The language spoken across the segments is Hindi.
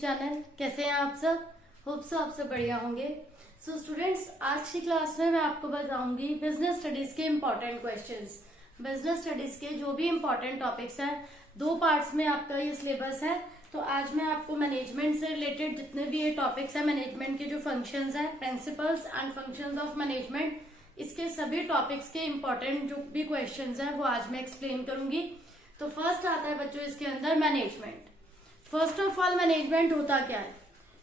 चैनल। कैसे हैं आप सब? होप सो आप सब बढ़िया होंगे। सो स्टूडेंट्स, आज की क्लास में मैं आपको बताऊंगी बिजनेस स्टडीज के इम्पोर्टेंट क्वेश्चंस। बिजनेस स्टडीज के जो भी इम्पोर्टेंट टॉपिक्स हैं, 2 पार्ट्स में आपका ये सिलेबस है। तो आज मैं आपको मैनेजमेंट से रिलेटेड जितने भी ये टॉपिक्स हैं, मैनेजमेंट के जो फंक्शंस हैं, principles and functions of management, इसके सभी टॉपिक्स के इम्पोर्टेंट जो भी क्वेश्चंस हैं वो आज मैं एक्सप्लेन करूंगी। तो फर्स्ट आता है बच्चों इसके अंदर management. First of all management होता क्या है?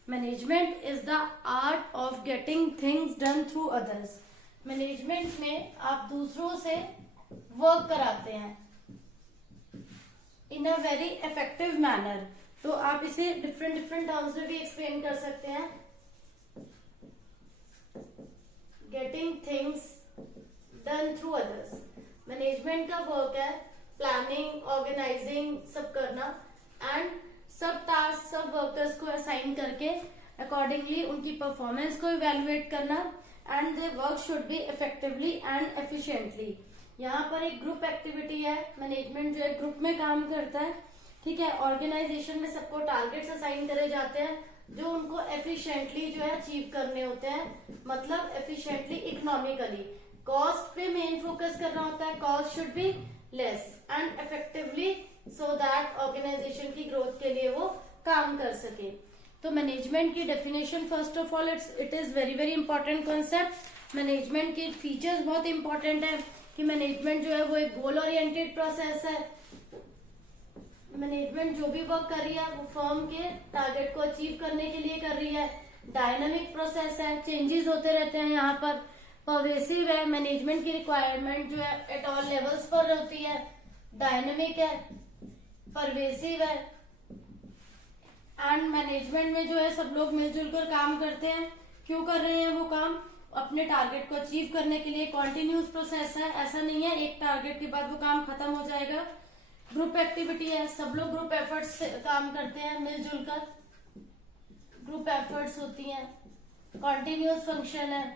Management is the art of getting things done through others. Management में आप दूसरों से वर्क कराते हैं इन अ वेरी इफेक्टिव मैनर। तो आप इसे डिफरेंट टर्म्स में भी एक्सप्लेन कर सकते हैं। Getting things done through others, management का वर्क है प्लानिंग, ऑर्गेनाइजिंग सब करना एंड सब टास्क सब वर्कर्स को असाइन करके अकॉर्डिंगली उनकी परफॉर्मेंस को इवेलुएट करना and they work should be effectively and efficiently. यहाँ पर एक ग्रुप एक्टिविटी है, मैनेजमेंट जो है ग्रुप में काम करता है, ठीक है। ऑर्गेनाइजेशन में सबको टारगेट्स असाइन करे जाते हैं जो उनको एफिशिएंटली जो है अचीव करने होते हैं, मतलब एफिशिएंटली इकोनॉमिकली। कॉस्ट पे मेन फोकस करना होता है, cost should be less and effectively so that organisation की ग्रोथ के लिए वो काम कर सके। तो मैनेजमेंट की definition first of all it is very important concept. Management के फीचर्स बहुत इंपॉर्टेंट है कि मैनेजमेंट जो है वो एक गोल ओरिएंटेड प्रोसेस है। मैनेजमेंट जो भी वर्क कर रही है वो फर्म के टारगेट को अचीव करने के लिए कर रही है। डायनामिक प्रोसेस है, चेंजेस होते रहते हैं यहाँ पर। परवेसिव है, मैनेजमेंट की रिक्वायरमेंट जो है एट ऑल लेवल्स पर होती है। डायनामिक है, परवेसिव है एंड मैनेजमेंट में जो है सब लोग मिलजुल कर काम करते हैं। क्यों कर रहे हैं वो काम? अपने टारगेट को अचीव करने के लिए। कॉन्टिन्यूस प्रोसेस है, ऐसा नहीं है एक टारगेट के बाद वो काम खत्म हो जाएगा। ग्रुप एक्टिविटी है, सब लोग ग्रुप एफर्ट्स से काम करते हैं मिलजुल कर, ग्रुप एफर्ट्स होती हैं। कॉन्टिन्यूस फंक्शन है।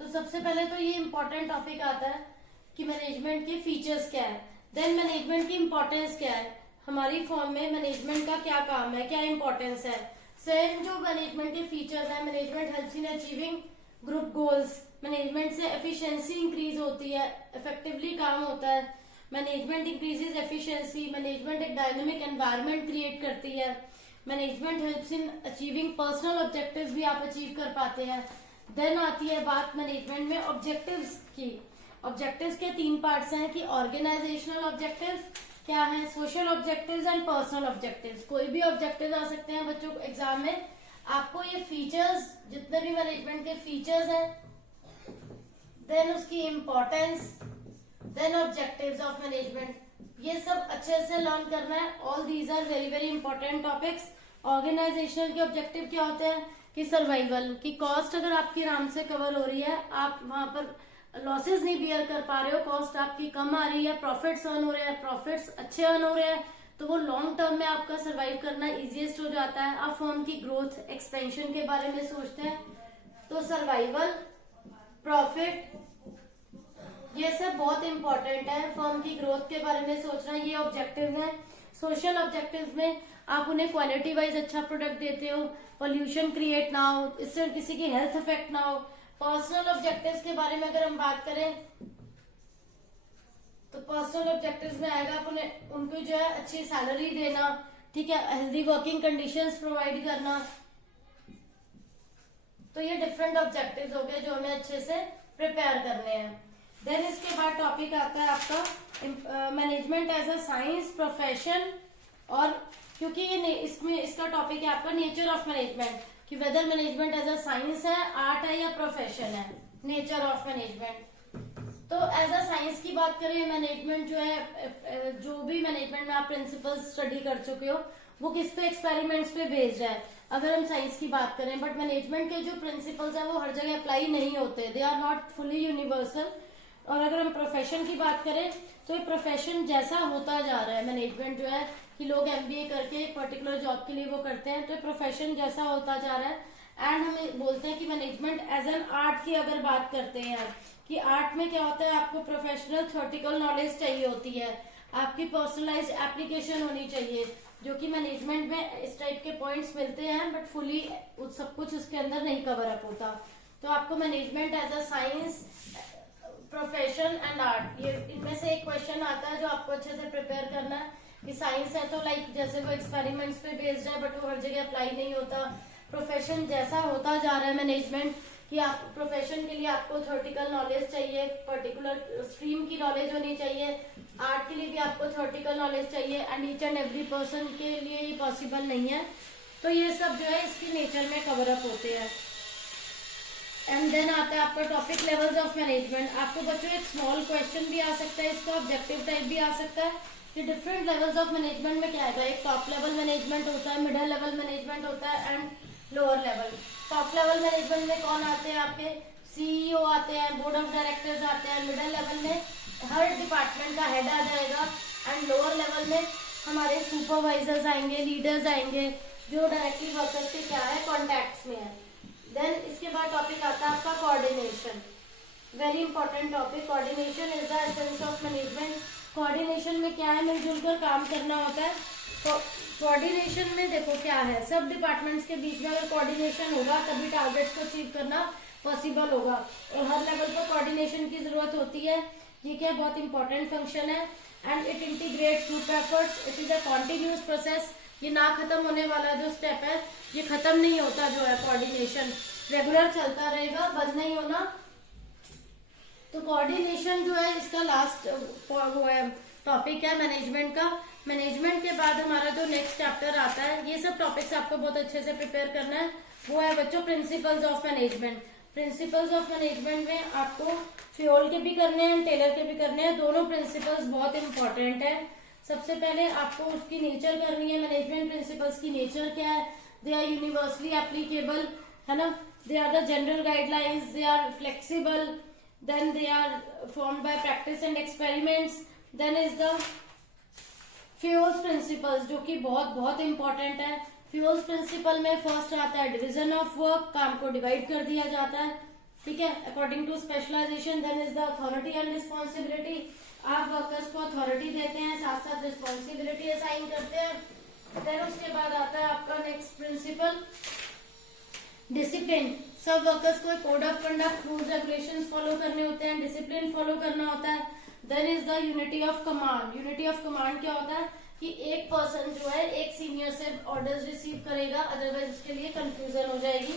तो सबसे पहले तो ये इंपॉर्टेंट टॉपिक आता है कि मैनेजमेंट के फीचर्स क्या है, देन मैनेजमेंट की इंपॉर्टेंस क्या है, हमारी फॉर्म में मैनेजमेंट का क्या काम है, क्या इंपॉर्टेंस है। सेम जो मैनेजमेंट के फीचर्स है, management helps in achieving group goals. Management से एफिशिएंसी इंक्रीज होती है, इफेक्टिवली काम होता है। Management increases efficiency. मैनेजमेंट एक डायनेमिक एनवायरनमेंट क्रिएट करती है। Management helps in achieving personal objectives भी आप अचीव कर पाते हैं। देन आती है बात मैनेजमेंट में ऑब्जेक्टिव्स की। ऑब्जेक्टिव्स के 3 पार्ट्स हैं कि ऑर्गेनाइजेशनल ऑब्जेक्टिव्स क्या है, social objectives and personal objectives. कोई भी ऑब्जेक्टिव्स आ सकते हैं बच्चों को एग्जाम में। आपको ये फीचर्स, जितने भी मैनेजमेंट के फीचर्स हैं, देन उसकी importance, then objectives of management, ये सब अच्छे से लर्न करना है। All these are very important topics. Organisational के ऑब्जेक्टिव क्या होते हैं कि सर्वाइवल, की कॉस्ट अगर आपकी आराम से कवर हो रही है, आप वहां पर लॉसेस नहीं बियर कर पा रहे हो, कॉस्ट आपकी कम आ रही है, प्रॉफिट्स अर्न हो रहे हैं, प्रॉफिट्स अच्छे अर्न हो रहे हैं, तो वो लॉन्ग टर्म में आपका सर्वाइव करना इजीएस्ट हो जाता है। आप फर्म की ग्रोथ एक्सपेंशन के बारे में सोचते हैं तो सर्वाइवल, प्रॉफिट, ये सब बहुत इंपॉर्टेंट है। फर्म की ग्रोथ के बारे में सोचना, ये ऑब्जेक्टिव है। सोशल ऑब्जेक्टिव में आप उन्हें क्वालिटी वाइज अच्छा प्रोडक्ट देते हो, पोल्यूशन क्रिएट ना हो, इससे किसी की हेल्थ इफेक्ट ना हो। पर्सनल ऑब्जेक्टिव्स के बारे में अगर हम बात करें तो पर्सनल ऑब्जेक्टिव्स में आएगा आप उन्हें, उनको जो है अच्छी सैलरी देना, ठीक है, हेल्दी वर्किंग कंडीशंस प्रोवाइड करना। तो ये डिफरेंट ऑब्जेक्टिव्स हो गए जो हमें अच्छे से प्रिपेयर करने हैं। देन इसके बाद टॉपिक आता है आपका management as a science profession. और क्योंकि ये इसमें इसका टॉपिक है आपका नेचर ऑफ मैनेजमेंट, कि whether management as a science है, आर्ट है या प्रोफेशन है। नेचर ऑफ मैनेजमेंट, तो एज अ साइंस की बात करें, मैनेजमेंट जो है, जो भी मैनेजमेंट में आप प्रिंसिपल्स स्टडी कर चुके हो वो किस पे, एक्सपेरिमेंट्स पे बेस्ड है अगर हम साइंस की बात करें। बट मैनेजमेंट के जो प्रिंसिपल्स है वो हर जगह अप्लाई नहीं होते, they are not fully universal. और अगर हम प्रोफेशन की बात करें तो ये प्रोफेशन जैसा होता जा रहा है, मैनेजमेंट जो है कि लोग एमबीए करके एक पर्टिकुलर जॉब के लिए वो करते हैं, तो प्रोफेशन जैसा होता जा रहा है। एंड हम बोलते हैं कि मैनेजमेंट एज एन आर्ट की अगर बात करते हैं कि आर्ट में क्या होता है, आपको प्रोफेशनल थ्योरेटिकल नॉलेज चाहिए होती है, आपकी पर्सनलाइज्ड एप्लीकेशन होनी चाहिए, जो कि मैनेजमेंट में इस टाइप के पॉइंट्स मिलते हैं, बट फुली सब कुछ उसके अंदर नहीं कवर अप होता। तो आपको management as a science, profession and art, ये इनमें से एक क्वेश्चन आता है जो आपको अच्छे से प्रिपेयर करना है कि साइंस है तो लाइक जैसे वो एक्सपेरिमेंट्स पे बेस्ड है, बट वो हर जगह अप्लाई नहीं होता। प्रोफेशन जैसा होता जा रहा है मैनेजमेंट कि आप प्रोफेशन के लिए आपको थ्योरेटिकल नॉलेज चाहिए, पर्टिकुलर स्ट्रीम की नॉलेज होनी चाहिए। आर्ट के लिए भी आपको थ्योरेटिकल नॉलेज चाहिए, and each and every person के लिए ये पॉसिबल नहीं है। तो ये सब जो है इसकी नेचर में कवर अप होते हैं। एंड देन आता है आपका टॉपिक लेवल्स ऑफ मैनेजमेंट। आपको बच्चों एक स्मॉल क्वेश्चन भी आ सकता है, इसका ऑब्जेक्टिव टाइप भी आ सकता है कि डिफरेंट लेवल्स ऑफ मैनेजमेंट में क्या आएगा। एक टॉप लेवल मैनेजमेंट होता है, मिडिल लेवल मैनेजमेंट होता है and lower level. Top level management में कौन आते हैं, आपके सीईओ आते हैं, बोर्ड ऑफ डायरेक्टर्स आते हैं। मिडिल लेवल में हर डिपार्टमेंट का हेड आ जाएगा, एंड लोअर लेवल में हमारे सुपरवाइजर्स आएंगे, लीडर्स आएंगे, जो डायरेक्टली वर्कर्स के क्या है कॉन्टैक्ट्स में है। देन इसके बाद टॉपिक आता है आपका coordination, very important topic. Coordination is the essence of management. Coordination में क्या है, मिलजुल कर काम करना होता है। तो कोऑर्डिनेशन में देखो क्या है, सब डिपार्टमेंट्स के बीच में अगर कोऑर्डिनेशन होगा तभी टारगेट्स को अचीव करना पॉसिबल होगा, और हर लेवल पर कोऑर्डिनेशन की जरूरत होती है। ये क्या बहुत इंपॉर्टेंट फंक्शन है, and it integrates group efforts. It is a continuous process, ये ना खत्म होने वाला जो स्टेप है, ये खत्म नहीं होता जो है। कोऑर्डिनेशन रेगुलर चलता रहेगा, बंद नहीं होना। तो कोऑर्डिनेशन जो है इसका लास्ट वो है टॉपिक है मैनेजमेंट का। मैनेजमेंट के बाद हमारा जो नेक्स्ट चैप्टर आता है, ये सब टॉपिक्स आपको बहुत अच्छे से प्रिपेयर करना है, वो है बच्चों principles of management. Principles of management में आपको फ्योल के भी करने हैं, टेलर के भी करने हैं। दोनों प्रिंसिपल्स बहुत इंपॉर्टेंट है। सबसे पहले आपको उसकी नेचर करनी है, मैनेजमेंट प्रिंसिपल्स की नेचर क्या है। दे आर यूनिवर्सली एप्लीकेबल, है ना, they are the general guidelines, they are flexible, then they are formed by practice and experiments. Then is the Fayol's principles, जो कि बहुत बहुत इंपॉर्टेंट है। फ्यूल्स प्रिंसिपल में फर्स्ट आता है डिवीजन ऑफ वर्क, काम को डिवाइड कर दिया जाता है, ठीक है, according to specialisation. Then is the authority and responsibility, आप वर्कर्स को अथॉरिटी देते हैं, साथ साथ रिस्पॉन्सिबिलिटी असाइन करते हैं। देन उसके बाद आता है आपका नेक्स्ट प्रिंसिपल डिसिप्लिन। सब वर्कर्स को code of conduct, rules regulations follow करने होते हैं, डिसिप्लिन फॉलो करना होता है। Then is the unity of command. Unity of command क्या होता है कि एक पर्सन जो है एक सीनियर से ऑर्डर्स रिसीव करेगा, अदरवाइज उसके लिए कंफ्यूजन हो जाएगी।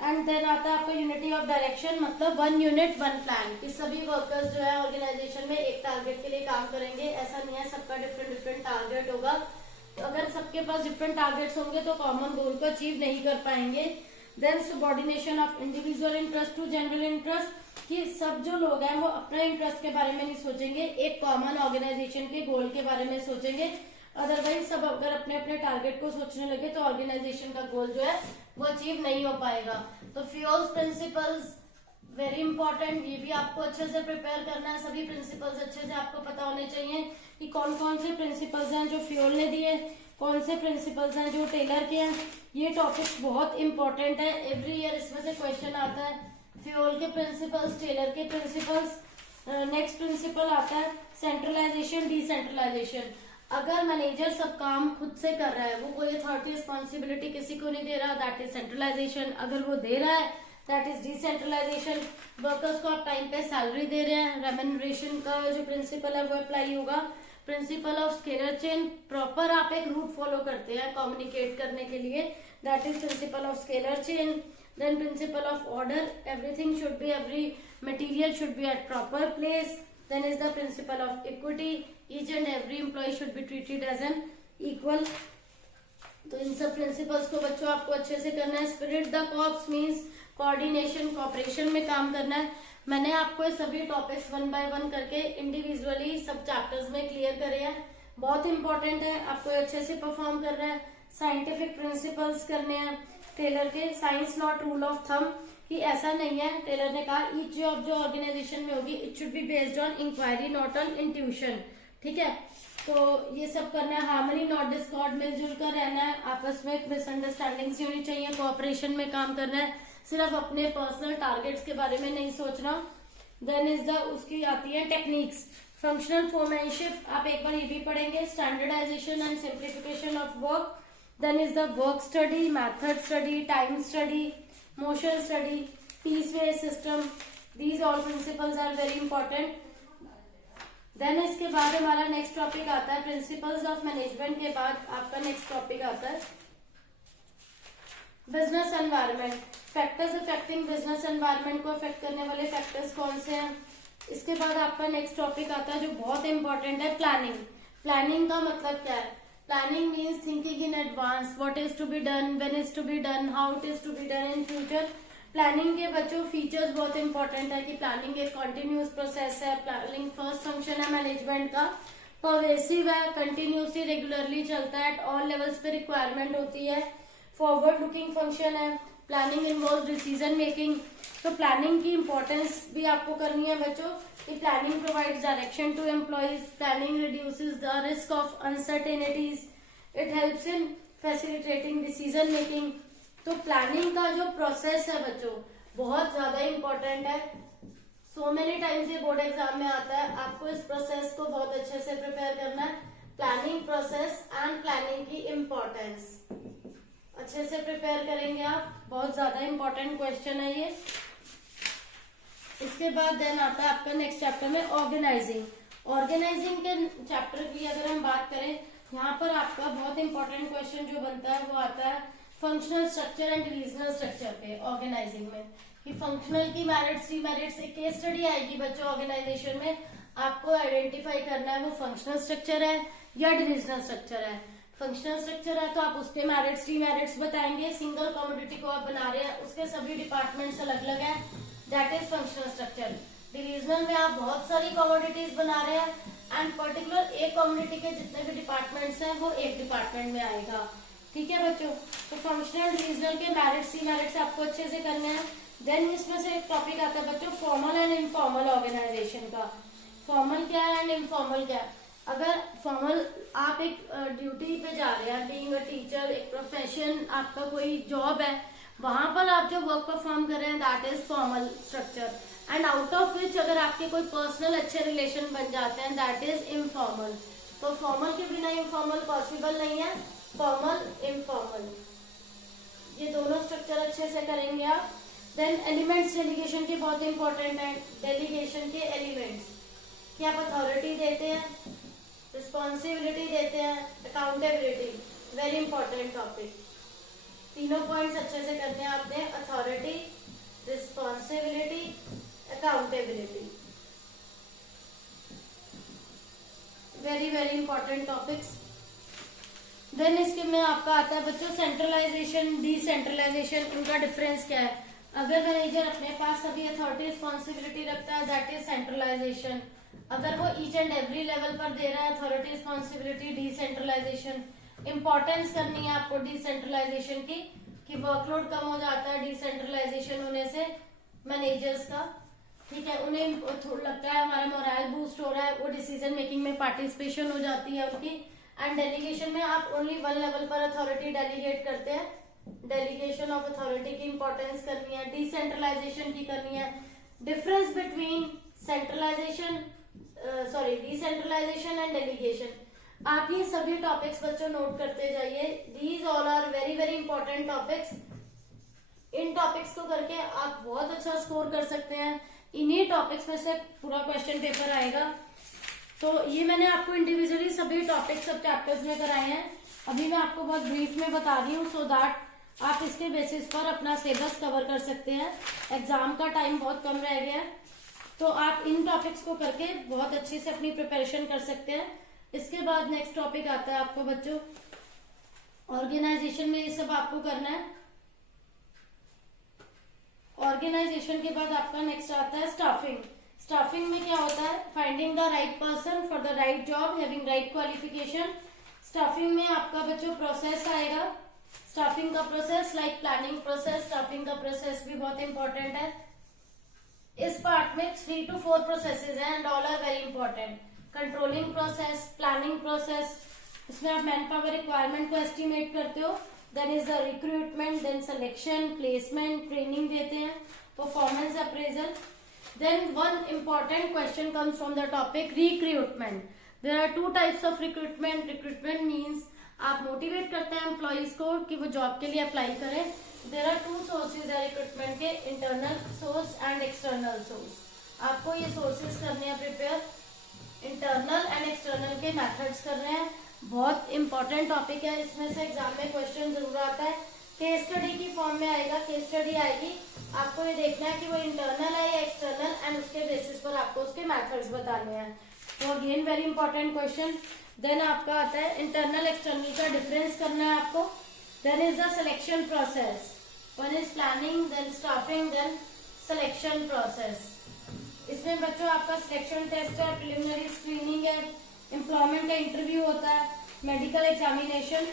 एंड देन आता है आपका यूनिटी ऑफ डायरेक्शन, मतलब वन यूनिट वन प्लान, कि सभी वर्कर्स जो है ऑर्गेनाइजेशन में एक टारगेट के लिए काम करेंगे। ऐसा नहीं है सबका डिफरेंट डिफरेंट टारगेट होगा, तो अगर सबके पास डिफरेंट टारगेट्स होंगे तो कॉमन गोल को अचीव नहीं कर पाएंगे। Then subordination of individual interest to general interest, कि सब जो लोग हैं वो अपने इंटरेस्ट के बारे में नहीं सोचेंगे, एक कॉमन ऑर्गेनाइजेशन के गोल के बारे में सोचेंगे। अदरवाइज सब अगर अपने अपने टारगेट को सोचने लगे तो ऑर्गेनाइजेशन का गोल जो है वो अचीव नहीं हो पाएगा। तो फ्यूल्स प्रिंसिपल्स वेरी इंपॉर्टेंट, ये भी आपको अच्छे से प्रिपेयर करना है। सभी प्रिंसिपल्स अच्छे से आपको पता होने चाहिए कि कौन कौन से प्रिंसिपल्स हैं जो फ्यूल ने दिए, कौन से प्रिंसिपल्स हैं जो टेलर के हैं। ये टॉपिक्स बहुत इंपॉर्टेंट है, एवरी ईयर इसमें से क्वेश्चन आता है। फ्यूल के प्रिंसिपल्स, टेलर के प्रिंसिपल्स। नेक्स्ट प्रिंसिपल आता है सेंट्रलाइजेशन डिसेंट्रलाइजेशन। अगर मैनेजर सब काम खुद से कर रहा है, वो कोई अथॉरिटी रिस्पॉन्सिबिलिटी किसी को नहीं दे रहा, दैट इज सेंट्रलाइजेशन। अगर वो दे रहा है दैट इज डिसेंट्रलाइजेशन। वर्कर्स को आप टाइम पे सैलरी दे रहे हैं, रेम्यूनरेशन का जो प्रिंसिपल है वो अप्लाई होगा। Principle of scalar chain, proper आप एक रूट फॉलो करते हैं कम्युनिकेट करने के लिए, that is principle of scalar chain. Then principle of order, everything should be, every material should be at proper place. Then is the principle of equity, each and every employee should be treated as an equal. तो इन सब प्रिंसिपल्स को बच्चों आपको अच्छे से करना है। Spirit de corps means coordination, cooperation में काम करना है। मैंने आपको सभी टॉपिक्स वन बाय वन करके इंडिविजुअली सब चैप्टर्स में क्लियर करे हैं, बहुत इंपॉर्टेंट है, आपको अच्छे से परफॉर्म करना है। साइंटिफिक प्रिंसिपल्स करने हैं टेलर के, science not rule of thumb, कि ऐसा नहीं है, टेलर ने कहा ईच जॉब जो ऑर्गेनाइजेशन में होगी it should be based on inquiry not on intuition, ठीक है। तो ये सब करना है। हार्मनी नॉट डिस्कॉर्ड, मिलजुल कर रहना है, आपस में मिसअंडरस्टैंडिंग्स नहीं होनी चाहिए, कोऑपरेशन में काम करना है, सिर्फ अपने पर्सनल टारगेट्स के बारे में नहीं सोचना। देन इज द उसकी आती है टेक्निक्स, फंक्शनल फोरमैनशिप आप एक बार ये भी पढ़ेंगे, standardisation and simplification of work, then is the work study, method study, time study, motion study, piece wage system, these all principles are very important. Then इसके बाद हमारा नेक्स्ट टॉपिक आता है प्रिंसिपल्स ऑफ मैनेजमेंट के बाद आपका नेक्स्ट टॉपिक आता है business environment, factors affecting business environment को अफेक्ट करने वाले फैक्टर्स कौन से हैं। इसके बाद आपका नेक्स्ट टॉपिक आता है जो बहुत इंपॉर्टेंट है, प्लानिंग। प्लानिंग का मतलब क्या है? Planning means thinking in advance, what is to be done, when is to be done, how it is to be done in future. Planning के बच्चों फीचर्स बहुत इंपॉर्टेंट है कि प्लानिंग एक कॉन्टिन्यूस प्रोसेस है, प्लानिंग फर्स्ट फंक्शन है मैनेजमेंट का, परवेसिव है, कंटिन्यूसली रेगुलरली चलता है, एट ऑल लेवल्स पे रिक्वायरमेंट होती है, फॉरवर्ड लुकिंग फंक्शन है, प्लानिंग इन्वॉल्व डिसीजन मेकिंग। तो प्लानिंग की इंपॉर्टेंस भी आपको करनी है बच्चों कि planning provides direction to employees, planning reduces the risk of uncertainties, it helps in facilitating decision making. तो प्लानिंग का जो प्रोसेस है बच्चों बहुत ज्यादा इंपॉर्टेंट है, सो मेनी टाइम्स ये बोर्ड एग्जाम में आता है, आपको इस प्रोसेस को बहुत अच्छे से प्रिपेयर करना है। प्लानिंग प्रोसेस एंड प्लानिंग की इम्पोर्टेंस अच्छे से प्रिपेयर करेंगे आप, बहुत ज्यादा इंपॉर्टेंट क्वेश्चन है ये। इसके बाद देन आता है आपका नेक्स्ट चैप्टर में ऑर्गेनाइजिंग। ऑर्गेनाइजिंग के चैप्टर की अगर हम बात करें, यहाँ पर आपका बहुत इंपॉर्टेंट क्वेश्चन जो बनता है वो आता है functional structure and regional structure पे ऑर्गेनाइजिंग में, कि फंक्शनल की मेरिट्स डीमेरिट्स एक केस स्टडी आएगी बच्चों ऑर्गेनाइजेशन में, आपको आइडेंटिफाई करना है वो फंक्शनल स्ट्रक्चर है या डिविजनल स्ट्रक्चर है। फंक्शनल स्ट्रक्चर है तो आप उसके मेरिट्स डीमेरिट्स बताएंगे, सिंगल कमोडिटी को आप बना रहे हैं उसके सभी डिपार्टमेंट्स अलग अलग है, that is functional structure. Divisional में आप बहुत सारी कमोडिटीज बना रहे हैं एंड पर्टिकुलर एक कम्युनिटी के जितने भी डिपार्टमेंट्स हैं वो एक डिपार्टमेंट में आएगा, ठीक है बच्चों। तो फंक्शनल डिविजनल के मेरिट्स डीमेरिट्स आपको अच्छे से करने हैं। देन इसमें से एक टॉपिक आता है बच्चों फॉर्मल एंड इनफॉर्मल ऑर्गेनाइजेशन का। फॉर्मल क्या है एंड इनफॉर्मल क्या है? अगर फॉर्मल आप एक ड्यूटी पे जा रहे हैं, बीइंग अ टीचर, एक प्रोफेशन, आपका कोई जॉब है, वहां पर आप जो वर्क परफॉर्म कर रहे हैं that is formal structure, and out of which अगर आपके कोई पर्सनल अच्छे रिलेशन बन जाते हैं दैट इज इनफॉर्मल। तो फॉर्मल के बिना इनफॉर्मल पॉसिबल नहीं है, फॉर्मल इनफॉर्मल ये दोनों स्ट्रक्चर अच्छे से करेंगे आप। देन एलिमेंट्स डेलीगेशन के बहुत इंपॉर्टेंट है। डेलीगेशन के एलिमेंट्स कि आप अथॉरिटी देते हैं, रिस्पॉन्सिबिलिटी देते हैं, अकाउंटेबिलिटी, वेरी इंपॉर्टेंट टॉपिक। तीनों पॉइंट्स अच्छे से करने हैं आपने, authority, responsibility, accountability, very very important topics. Then इसके में आपका आता है बच्चों सेंट्रलाइजेशन, डिसेंट्रलाइजेशन, उनका डिफरेंस क्या है? अगर मैनेजर अपने पास सभी अथॉरिटी रिस्पॉन्सिबिलिटी रखता है दैट इज सेंट्रलाइजेशन, अगर वो ईच एंड एवरी लेवल पर दे रहा है अथॉरिटी रिस्पॉन्सिबिलिटी, डिसेंट्रलाइजेशन। इंपॉर्टेंस करनी है आपको डिसेंट्रलाइजेशन की कि वर्कलोड कम हो जाता है डिसेंट्रलाइजेशन होने से मैनेजर्स का, ठीक है, उन्हें लगता है हमारा मोरल बूस्ट हो रहा है, वो डिसीजन मेकिंग में पार्टिसिपेशन हो जाती है उनकी। एंड डेलीगेशन में आप ओनली वन लेवल पर अथॉरिटी डेलीगेट करते हैं, डेलीगेशन ऑफ अथॉरिटी की इंपॉर्टेंस करनी है, डिसेंट्रलाइजेशन की करनी है। Difference between centralisation decentralisation and delegation, आप ये सभी टॉपिक्स बच्चों नोट करते जाइए, these all are very very important topics. इन टॉपिक्स को करके आप बहुत अच्छा स्कोर कर सकते हैं, इन्हीं टॉपिक्स में से पूरा क्वेश्चन पेपर आएगा। तो ये मैंने आपको इंडिविजुअली सभी टॉपिक्स सब चैप्टर्स में कराए हैं, अभी मैं आपको बहुत ब्रीफ में बता रही हूँ सो दैट आप इसके बेसिस पर अपना सिलेबस कवर कर सकते हैं। एग्जाम का टाइम बहुत कम रह गया है तो आप इन टॉपिक्स को करके बहुत अच्छे से अपनी प्रिपरेशन कर सकते हैं। इसके बाद नेक्स्ट टॉपिक आता है आपको बच्चों ऑर्गेनाइजेशन में, ये सब आपको करना है। ऑर्गेनाइजेशन के बाद आपका नेक्स्ट आता है स्टाफिंग। स्टाफिंग में क्या होता है? Finding the right person for the right job, having right qualification. Staffing में आपका बच्चों प्रोसेस आएगा, स्टाफिंग का process like planning process, staffing का प्रोसेस भी बहुत इंपॉर्टेंट है। इस पार्ट में 3 to 4 प्रोसेसेस हैं and all are very important. Controlling process, planning process, इसमें आप मैन पावर रिक्वायरमेंट को एस्टिमेट करते हो, then is the recruitment, then selection, placement, training देते हैं, performance appraisal. Then one important question comes from the topic recruitment. There are two types of recruitment. Recruitment means आप मोटिवेट करते हैं एम्प्लॉइज को कि वो जॉब के लिए अप्लाई करें. देयर आर टू सोर्सेज है रिक्रूटमेंट के, internal source and external source. आपको ये सोर्सेज करने हैं प्रिपेयर. इंटरनल एंड एक्सटर्नल के मेथड्स कर रहे हैं. बहुत इंपॉर्टेंट टॉपिक है. इसमें से एग्जाम में क्वेश्चन जरूर आता है. केस स्टडी की फॉर्म में आएगा. केस स्टडी आएगी. आपको ये देखना है कि वो इंटरनल है या एक्सटर्नल, एंड उसके बेसिस पर आपको उसके मेथड्स बताने हैं. तो again very important question. Then आपका आता है इंटरनल एक्सटर्नल का डिफरेंस करना है आपको. Then is the selection process. One is planning, then staffing, then selection process. इसमें बच्चों आपका सिलेक्शन टेस्ट है, प्रिलिमिनरी स्क्रीनिंग है, एम्प्लॉयमेंट का इंटरव्यू होता है, मेडिकल एग्जामिनेशन.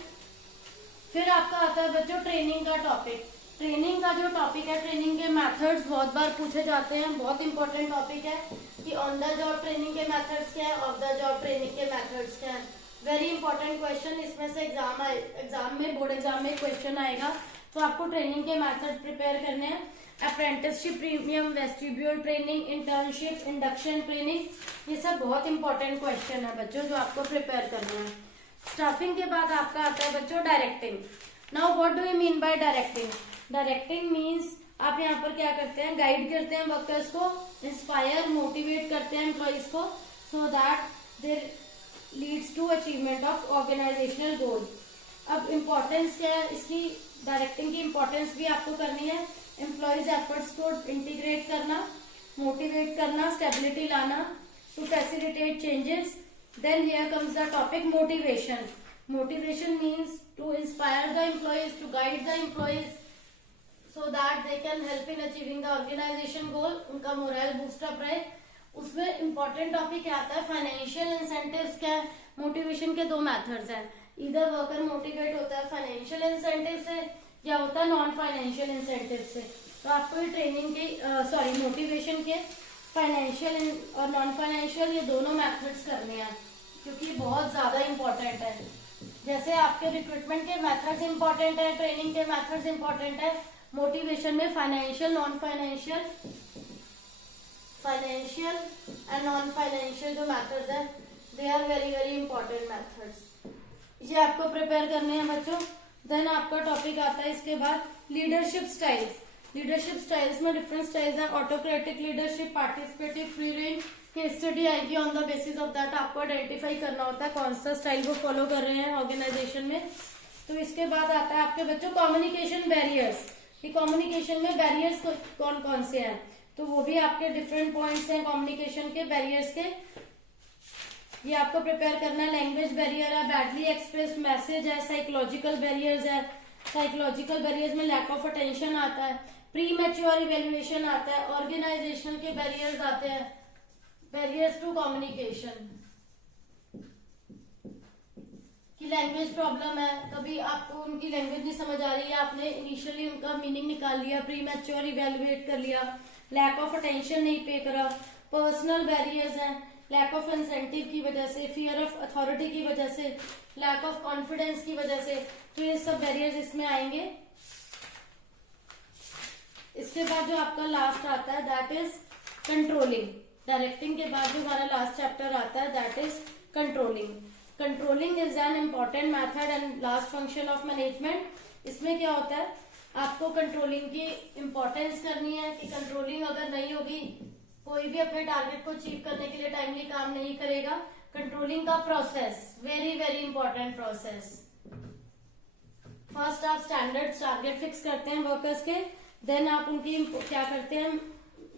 फिर आपका आता है बच्चों ट्रेनिंग का टॉपिक. ट्रेनिंग का जो टॉपिक है, ट्रेनिंग के मेथड्स बहुत बार पूछे जाते हैं. बहुत इंपॉर्टेंट टॉपिक है कि ऑन द जॉब ट्रेनिंग के मेथड्स क्या है, ऑफ द जॉब ट्रेनिंग के मेथड्स क्या है. Very important question. इसमें से एग्जाम में, बोर्ड एग्जाम में क्वेश्चन आएगा. तो आपको ट्रेनिंग के मेथड प्रिपेयर करने हैं. Apprenticeship, premium, vestibule training, internship, induction training, ये सब बहुत इंपॉर्टेंट क्वेश्चन है बच्चों जो आपको प्रिपेयर करना है. स्टाफिंग के बाद आपका आता है बच्चों directing. Now what do you mean by directing? Directing means आप यहाँ पर क्या करते हैं, गाइड करते हैं वर्कर्स को, इंस्पायर, मोटिवेट करते हैं एम्प्लॉइज को, so that there leads to achievement of organisational goal. अब इम्पोर्टेंस क्या है इसकी, डायरेक्टिंग की इम्पोर्टेंस भी आपको करनी है. एम्प्लॉइज एफर्ट्स को इंटीग्रेट करना, मोटिवेट करना, स्टेबिलिटी लाना, to facilitate changes. Then here comes the topic motivation. Motivation means to inspire the employees, to guide the employees so that they can help in achieving the organization goal. उनका मोरल बूस्ट अप रहे. उसमें इम्पोर्टेंट टॉपिक क्या आता है, फाइनेंशियल इंसेंटिव्स. क्या है, मोटिवेशन के दो मेथड्स हैं. इधर वर्कर मोटिवेट होता है फाइनेंशियल इंसेंटिव से या होता है नॉन फाइनेंशियल इंसेंटिव से. तो आपको ये ट्रेनिंग के मोटिवेशन के फाइनेंशियल और नॉन फाइनेंशियल ये दोनों मेथड्स करने हैं क्योंकि बहुत ज्यादा इंपॉर्टेंट है. जैसे आपके रिक्रूटमेंट के मेथड्स इंपॉर्टेंट है, ट्रेनिंग के मेथड्स इंपॉर्टेंट है, मोटिवेशन में financial, non financial, financial and non financial जो मेथड्स है, they are very very important methods. ये आपको प्रिपेयर करने हैं बच्चों. देन आपका टॉपिक आता है इसके बाद लीडरशिप स्टाइल्स. लीडरशिप स्टाइल्स में डिफरेंट स्टाइल्स हैं. Autocratic leadership, participative, free range. Case study आएगी. On the basis of that आपको आइडेंटिफाई करना होता है कौन सा स्टाइल वो फॉलो कर रहे हैं ऑर्गेनाइजेशन में. तो इसके बाद आता है आपके बच्चों कम्युनिकेशन बैरियर्स. कि कम्युनिकेशन में बैरियर्स कौन कौन से हैं, तो वो भी आपके डिफरेंट पॉइंट्स हैं कम्युनिकेशन के बैरियर्स के. ये आपको प्रिपेयर करना है. लैंग्वेज बैरियर है, बैडली एक्सप्रेस्ड मैसेज है, साइकोलॉजिकल बैरियर्स है. साइकोलॉजिकल बैरियर्स में लैक ऑफ अटेंशन आता है, प्री मैच्योर इवेल्युएशन आता है, ऑर्गेनाइजेशन के बैरियर्स आते हैं, बैरियर्स टू कम्युनिकेशन की लैंग्वेज प्रॉब्लम है, कभी आपको उनकी लैंग्वेज नहीं समझ आ रही है, आपने इनिशियली उनका मीनिंग निकाल लिया, प्री मैच्योर इवेल्युएट कर लिया, लैक ऑफ अटेंशन नहीं पे करा. पर्सनल बैरियर्स हैं, लैक ऑफ इंसेंटिव की वजह से, फियर ऑफ अथॉरिटी की वजह से, लैक ऑफ कॉन्फिडेंस की वजह से. तो ये सब बैरियर्स इसमें आएंगे. इसके बाद जो आपका लास्ट आता है दैट इज कंट्रोलिंग. डायरेक्टिंग के बाद जो हमारा लास्ट चैप्टर आता है that is controlling. Controlling is an important method and last function of management. इसमें क्या होता है, आपको कंट्रोलिंग की इम्पोर्टेंस करनी है कि कंट्रोलिंग अगर नहीं होगी कोई भी अपने टारगेट को अचीव करने के लिए टाइमली काम नहीं करेगा. कंट्रोलिंग का process very very important process. First आप स्टैंडर्ड टारगेट फिक्स करते हैं वर्कर्स के. देन आप उनकी क्या करते हैं,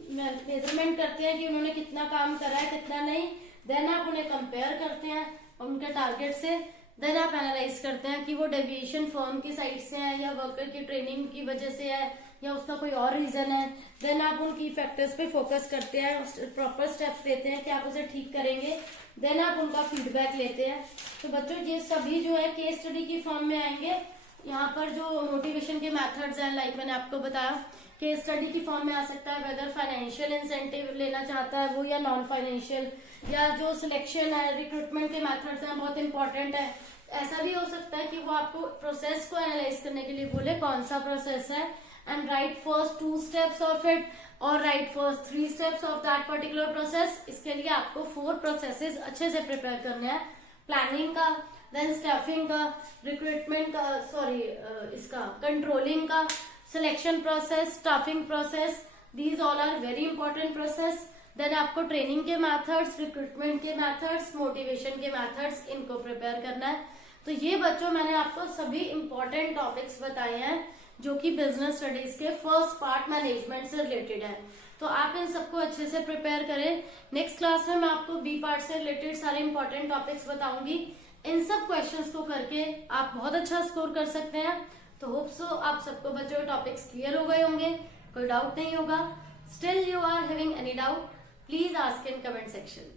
मेजरमेंट करते हैं कि उन्होंने कितना काम करा है कितना नहीं. देन आप उन्हें कंपेयर करते हैं उनके टारगेट से. देन आप एनालाइज करते हैं कि वो डेविएशन फर्म की साइड से है या वर्कर की ट्रेनिंग की वजह से है या उसका कोई और रीजन है. देन आप उन की फैक्टर्स पे फोकस करते हैं, प्रॉपर स्टेप्स लेते हैं कि आप उसे ठीक करेंगे. देन आप उनका फीडबैक लेते हैं. तो बच्चों ये सभी जो है केस स्टडी की फॉर्म में आएंगे. यहाँ पर जो मोटिवेशन के मेथड्स हैं लाइक मैंने आपको बताया केस स्टडी की फॉर्म में आ सकता है, वेदर फाइनेंशियल इंसेंटिव लेना चाहता है वो या नॉन फाइनेंशियल, या जो सिलेक्शन है रिक्रूटमेंट के मेथड्स हैं बहुत इंपॉर्टेंट है. ऐसा भी हो सकता है कि वो आपको प्रोसेस को एनालाइज करने के लिए बोले कौन सा प्रोसेस है and write first 2 steps of it or write first 3 steps of that particular process. इसके लिए आपको 4 processes अच्छे से prepare करने हैं, प्लानिंग का, देन स्टाफिंग का, रिक्रूटमेंट का, सॉरी इसका कंट्रोलिंग का, selection process, staffing process, these all are very important process. Then आपको ट्रेनिंग के मेथड्स, रिक्रूटमेंट के मेथड्स, मोटिवेशन के मेथड्स, इनको प्रिपेयर करना है. तो ये बच्चों मैंने आपको सभी इंपॉर्टेंट टॉपिक्स बताए हैं जो कि बिजनेस स्टडीज के फर्स्ट पार्ट मैनेजमेंट से रिलेटेड है. तो आप इन सबको अच्छे से प्रिपेयर करें. नेक्स्ट क्लास में मैं आपको बी पार्ट से रिलेटेड सारे इंपॉर्टेंट टॉपिक्स बताऊंगी. इन सब क्वेश्चंस को करके आप बहुत अच्छा स्कोर कर सकते हैं. तो होप सो आप सबको बच्चों टॉपिक्स क्लियर हो गए होंगे, कोई डाउट नहीं होगा. Still you are having any doubt, please ask in comment section.